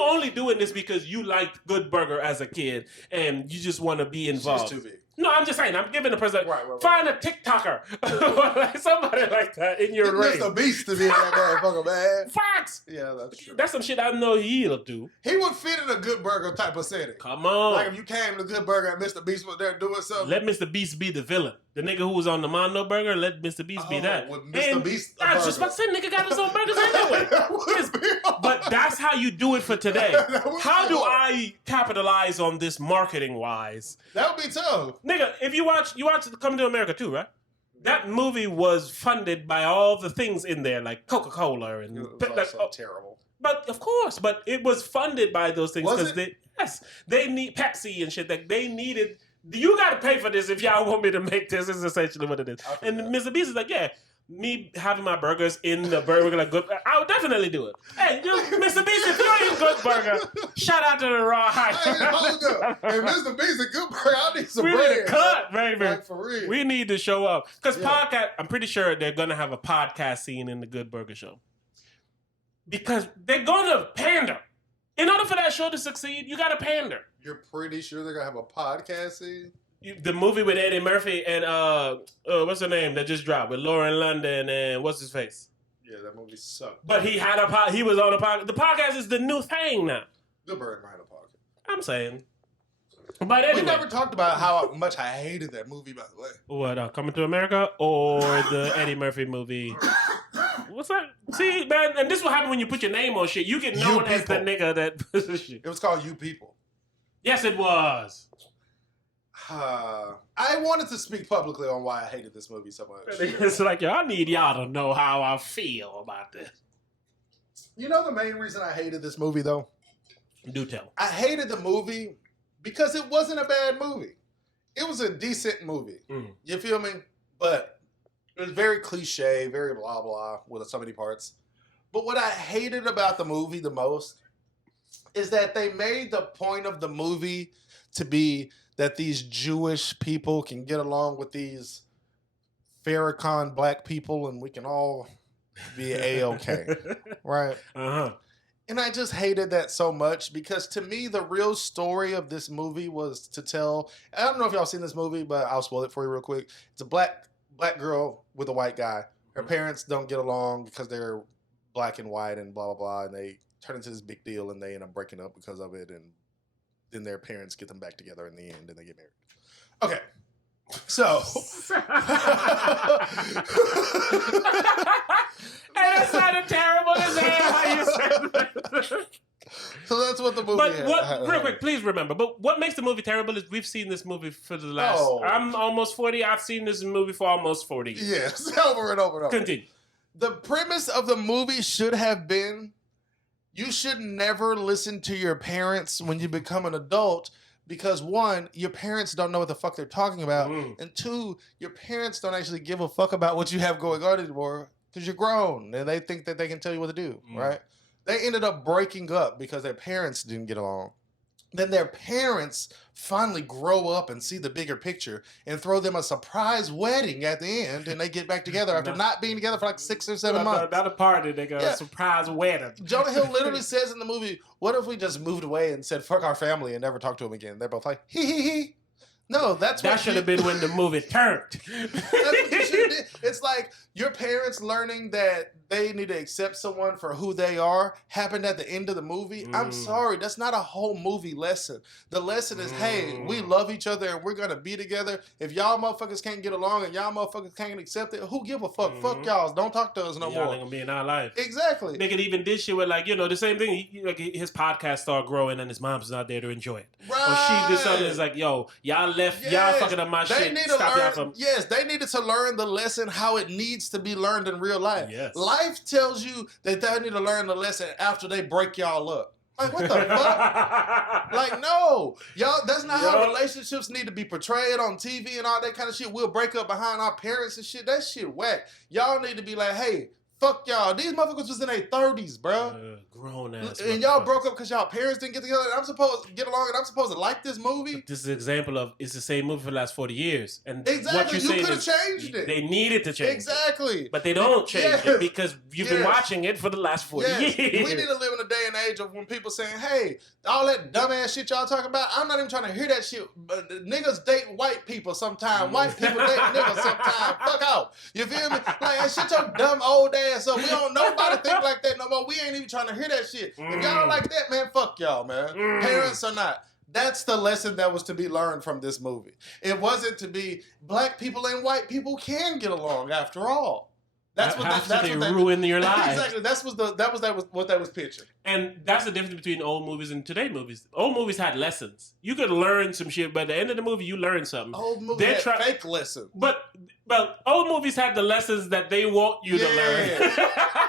only doing this because you liked Good Burger as a kid and you just want to be involved. She's too big. No, I'm just saying. I'm giving the person find a TikToker, like somebody like that in your range. Mr. Beast to be in that motherfucker, man. Facts. Yeah, that's true. That's some shit I know he'll do. He would fit in a Good Burger type of setting. Come on. Like if you came to Good Burger and Mr. Beast was there doing something. Let Mr. Beast be the villain. The nigga who was on the Mondo Burger, let Mr. Beast be that. With Mr. Beast. I was just about to say, nigga got his own burgers anyway. But that's how you do it for today. How do I capitalize on this marketing wise? That would be tough. Nigga, if you watch Coming to America too, right? That movie was funded by all the things in there, like Coca-Cola and terrible. But of course, but it was funded by those things because they need Pepsi and shit. Like they needed. You got to pay for this if y'all want me to make this. Is essentially what it is. And Mr. Beast is like, yeah, me having my burgers in the burger like Good. I would definitely do it. Hey, Mr. Beast, if you're in Good Burger, shout out to the Raw High. Hold up. If Mr. Beast is Good Burger, I need some bread. We need a cut, baby. Like, for real. We need to show up because podcast. I'm pretty sure they're gonna have a podcast scene in the Good Burger show because they're gonna pander. In order for that show to succeed, you gotta pander. You're pretty sure they're gonna have a podcast scene? The movie with Eddie Murphy and what's her name that just dropped with Lauren London and what's his face? Yeah, that movie sucked. But he was on a podcast. The podcast is the new thing now. Good Burger might have a podcast. I'm saying. But anyway. We never talked about how much I hated that movie, by the way. What, Coming to America or the Eddie Murphy movie? What's that? See, man, and this will happen when you put your name on shit. You get known as the nigga that shit. It was called You People. Yes, it was. I wanted to speak publicly on why I hated this movie so much. It's like, yo, I need y'all to know how I feel about this. You know the main reason I hated this movie, though? Do tell. I hated the movie because it wasn't a bad movie. It was a decent movie. Mm. You feel me? But it was very cliche, very blah, blah, with so many parts. But what I hated about the movie the most is that they made the point of the movie to be that these Jewish people can get along with these Farrakhan black people and we can all be A-okay, right? Uh-huh. And I just hated that so much because to me, the real story of this movie was to tell. I don't know if y'all seen this movie, but I'll spoil it for you real quick. It's a black girl with a white guy. Her parents don't get along because they're black and white and blah, blah, blah. And they turn into this big deal and they end up breaking up because of it. And then their parents get them back together in the end and they get married. Okay. So. And that sounded terrible as hell how you said that. So that's what the movie But is. real quick, please remember, but what makes the movie terrible is we've seen this movie for the last... Oh. I'm almost 40. I've seen this movie for almost 40 years. Yes, over and over and over. Continue. The premise of the movie should have been you should never listen to your parents when you become an adult because, one, your parents don't know what the fuck they're talking about, and two, your parents don't actually give a fuck about what you have going on anymore because you're grown and they think that they can tell you what to do, right? They ended up breaking up because their parents didn't get along. Then their parents finally grow up and see the bigger picture and throw them a surprise wedding at the end, and they get back together after not being together for like 6 or 7 months. Not a party, they got a surprise wedding. Jonah Hill literally says in the movie, what if we just moved away and said, fuck our family and never talked to them again? They're both like, hee hee hee. No, that should have been when the movie turned. That's what you should have did. It's like your parents learning that they need to accept someone for who they are happened at the end of the movie. I'm sorry, that's not a whole movie lesson. The lesson is, hey, we love each other and we're gonna be together. If y'all motherfuckers can't get along and y'all motherfuckers can't accept it, who give a fuck? Fuck y'all. Don't talk to us no more. Y'all ain't gonna be in our life. Exactly. Nigga even did shit with like, the same thing. Like his podcast started growing and his mom's not there to enjoy it. Right. Or she did something that's like, yo, y'all left, y'all fucking up my shit. Yes, they needed to learn the lesson how it needs to be learned in real life. Yes. Life tells you that they need to learn the lesson after they break y'all up. Like, what the fuck? Like, no. Y'all, that's not how relationships need to be portrayed on TV and all that kind of shit. We'll break up behind our parents and shit. That shit whack. Y'all need to be like, hey, fuck y'all. These motherfuckers was in their 30s, bro. Grown ass. And y'all broke up because y'all parents didn't get together. And I'm supposed to get along and I'm supposed to like this movie. This is an example of it's the same movie for the last 40 years. And exactly. What you could have changed it. They needed to change exactly. it. But they don't change it because you've been watching it for the last 40 years. We need to live in a day and age of when people saying, hey, all that dumbass shit y'all talking about, I'm not even trying to hear that shit. But niggas date white people sometime. White people date niggas sometime. Fuck out. You feel me? Like, shit your dumb old ass up. We don't nobody think like that no more. We ain't even trying to hear that shit. If y'all don't like that, man, fuck y'all, man. Parents or not. That's the lesson that was to be learned from this movie. It wasn't to be black people and white people can get along after all. That's what they ruin your life. Exactly. That was what they was pitching. And that's the difference between old movies and today movies. Old movies had lessons. You could learn some shit, but at the end of the movie, you learn something. Old movies had fake lessons. But old movies had the lessons that they want you to learn.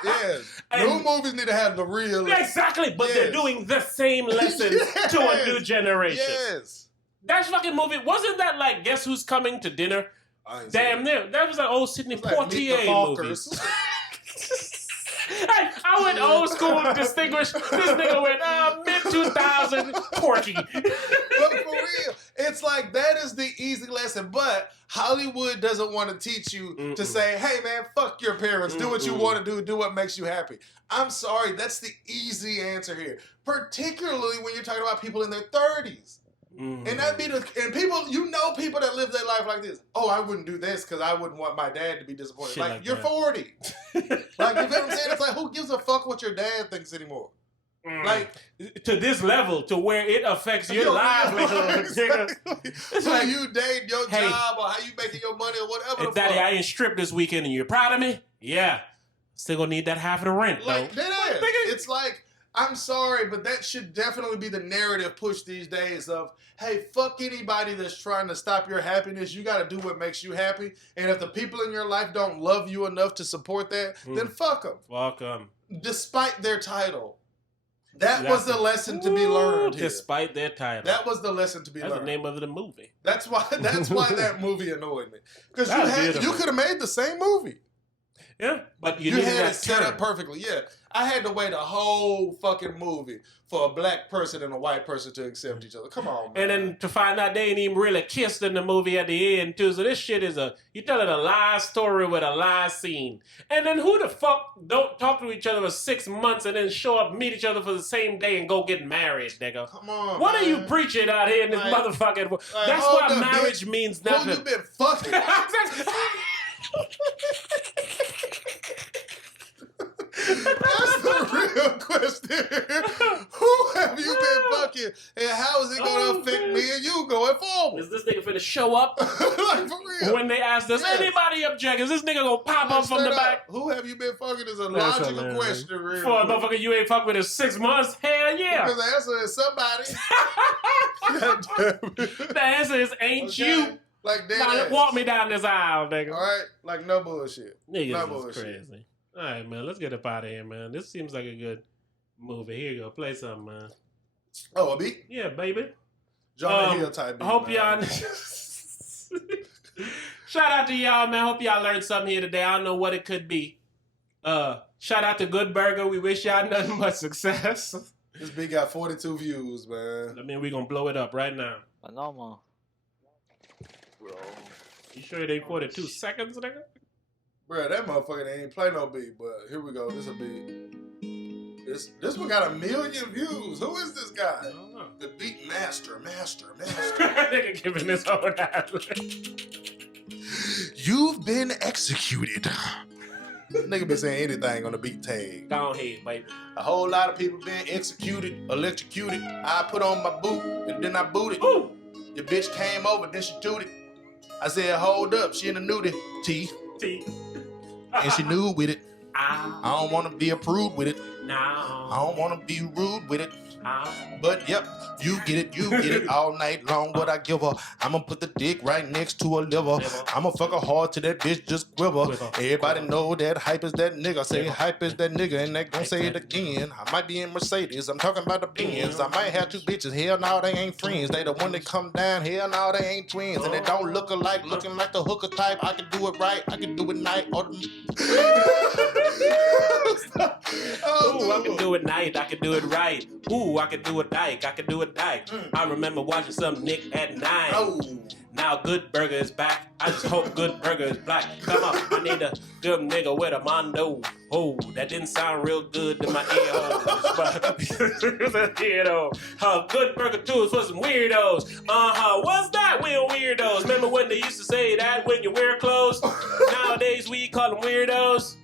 Yes. New movies need to have the real lessons. Exactly. But they're doing the same lessons to a new generation. Yes. That fucking movie, wasn't that like Guess Who's Coming to Dinner? Damn near. That was an old Sidney Poitier movie. Hey, I went old school distinguished. This nigga went mid-2000 Porky. But for real, it's like that is the easy lesson. But Hollywood doesn't want to teach you to say, hey man, fuck your parents. Do what you want to do. Do what makes you happy. I'm sorry. That's the easy answer here. Particularly when you're talking about people in their 30s. And that'd be and people, people that live their life like this. Oh, I wouldn't do this because I wouldn't want my dad to be disappointed. Shit like you're that. 40. Like, you know what I'm saying? It's like, who gives a fuck what your dad thinks anymore? Like, to this level, to where it affects your livelihood. It's like, who you date, your job, or how you making your money, or whatever. Hey, Daddy, I ain't stripped this weekend, and you're proud of me? Yeah. Still gonna need that half of the rent, like, though. It's like, I'm sorry, but that should definitely be the narrative push these days of, hey, fuck anybody that's trying to stop your happiness. You got to do what makes you happy. And if the people in your life don't love you enough to support that, then fuck them. Fuck them. Despite their title. That was the lesson to be learned here. Despite their title. That was the lesson to be learned. That's the name of the movie. That's why that movie annoyed me. Because you could have made the same movie. Yeah, but You needed had that it set turn. up perfectly. Yeah, I had to wait a whole fucking movie for a black person and a white person to accept each other. Come on, man. And then to find out they ain't even really kissed in the movie at the end too. So this shit is you telling a lie story with a lie scene. And then who the fuck don't talk to each other for 6 months and then show up, meet each other for the same day and go get married, nigga? Come on, What man. are you preaching out here in this motherfucking? That's hold why up, marriage bitch. means Who nothing. you been fucking? That's the real question. Who have you been fucking, and how is it going to affect me and you going forward? Is this nigga finna show up? Like, for real. When they ask us, Yes. anybody object? Is this nigga gonna pop Like, up from the straight back? up, who have you been fucking is a That's logical hilarious. question, really. For a motherfucker you ain't fucked with in 6 months? Hell yeah. Because the answer is somebody. God damn it. The answer is ain't Okay? you. Like that. Now, walk me down this aisle, nigga. All right? Like no bullshit. Niggas No is bullshit. crazy. All right, man. Let's get up out of here, man. This seems like a good movie. Here you go. Play something, man. Oh, a beat? Yeah, baby. Jonah Hill type beat. I hope man. y'all. Shout out to y'all, man. Hope y'all learned something here today. I don't know what it could be. Shout out to Good Burger. We wish y'all nothing but success. This beat got 42 views, man. I mean, we're gonna blow it up right now. Normal. Bro. You sure it ain't 42 seconds, nigga? Bro, that motherfucker ain't play no beat, but here we go. This a beat. This one got 1 million views. Who is this I guy? don't know. The beat master. Nigga giving this whole ad. You've been executed. Nigga been saying anything on the beat tag. Go ahead, baby. A whole lot of people been executed, electrocuted. I put on my boot and then I booted. Ooh. Your bitch came over, then she tooted. I said, hold up, she in the nudie. T. T. And she knew with it. I Ah, don't wanna be a prude with it. I no. don't wanna be rude with it. Ah. But yep, you get it all night long. What I give her, I'ma put the dick right next to her liver. I'ma fuck her hard till that bitch just quiver. Everybody know that hype is that nigga. Say hype is that nigga, and they gon' say it again. I might be in Mercedes, I'm talking about the Benz. I might have 2 bitches, hell no, they ain't friends. They the one that come down, hell no, they ain't twins. And they don't look alike, looking like the hooker type. I can do it right, I can do it night. Or Ooh, I can do it night, I can do it right. Ooh, I can do it dyke, I can do it dyke. I remember watching some Nick at night. Oh. Now Good Burger is back. I just hope Good Burger is black. Come on, I need a good nigga with a mondo. Oh, that didn't sound real good to my ear holes. But, you know, Good Burger 2 is for some weirdos. What's that, weirdos? Remember when they used to say that when you wear clothes? Nowadays we call them weirdos.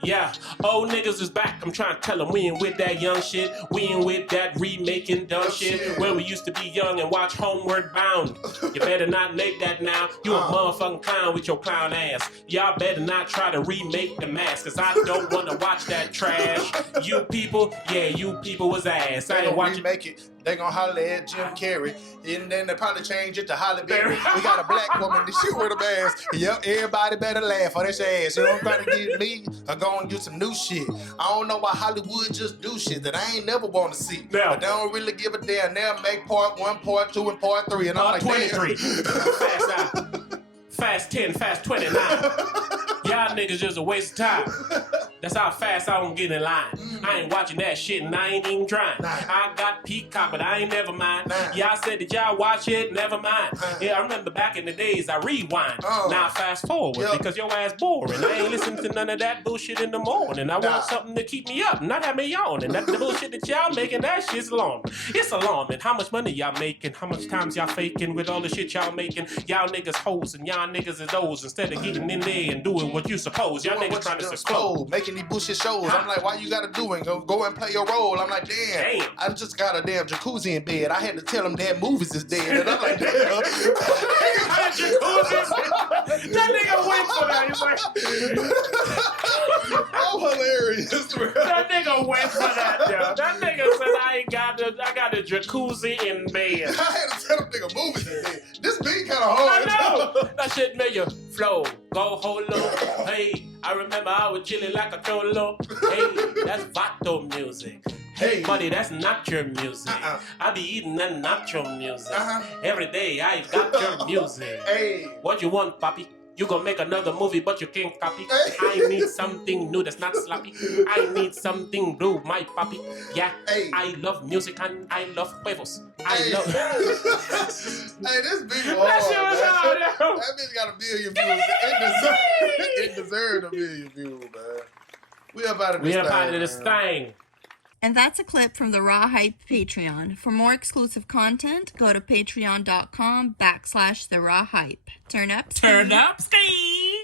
Yeah, old niggas is back. I'm trying to tell them we ain't with that young shit. We ain't with that remaking dumb shit. When we used to be young and watch Homeward Bound. You better not make that now. You a motherfucking clown with your clown ass. Y'all better not try to remake the mask, cause I don't want to watch that trash. You people, yeah, you people was ass. They I ain't gon' watching. remake it. They gon' holler at Jim Carrey. And then they probably change it to Holly Berry. We got a black woman that she wear the mask. Yep, everybody better laugh for this ass. You don't try to get me or go and do some new shit. I don't know why Hollywood just do shit that I ain't never want to see. Yeah. But they don't really give a damn. They'll make part 1, part 2, and part 3. And I'm like, 23. damn. Fast out. Fast 10, fast 29. Y'all niggas just a waste of time. That's how fast I don't get in line. I ain't watching that shit and I ain't even trying. I got Peacock, but I ain't never mind. Y'all said that y'all watch it, never mind. Yeah, I remember back in the days I rewind. Now I fast forward because your ass boring. I ain't listening to none of that bullshit in the morning. I want something to keep me up, not have me yawning. That the bullshit that y'all making, that shit's alarming. It's alarming. How much money y'all making? How much times y'all faking with all the shit y'all making? Y'all niggas hoes and y'all niggas is those. Instead of getting in there and doing what you suppose. Y'all niggas trying to explode. Making these bullshit shows. I'm like, why you gotta do it? Go and play your role. I'm like, damn. I just got a damn jacuzzi in bed. I had to tell them damn movies is dead. And I'm like, damn. That nigga went for that. He's like, I'm hilarious, bro. that nigga went for that, yo. That nigga said I got a jacuzzi in bed. I had to tell them nigga movies is dead. This beat kind of hard. I know. That shit made you flow, go holo. Hey, I remember I was chilling like a cholo. Hey, that's vato music. Hey, buddy, that's not your music. I be eating that nacho music. Every day I got your music. Hey. What you want, papi? You gonna make another movie, but you can't copy. I need something new that's not sloppy. I need something blue, my puppy. Yeah, Hey. I love music and I love huevos. I Hey. love. Hey, this big hard, That shit was man. hard, yo. That bitch got 1 million views. It deserved 1 million views, man. We up out of this We thing. up out of this man. thing. And that's a clip from the Raw Hype Patreon. For more exclusive content, go to patreon.com/the Raw Hype. Turn up, Turn up, Steve.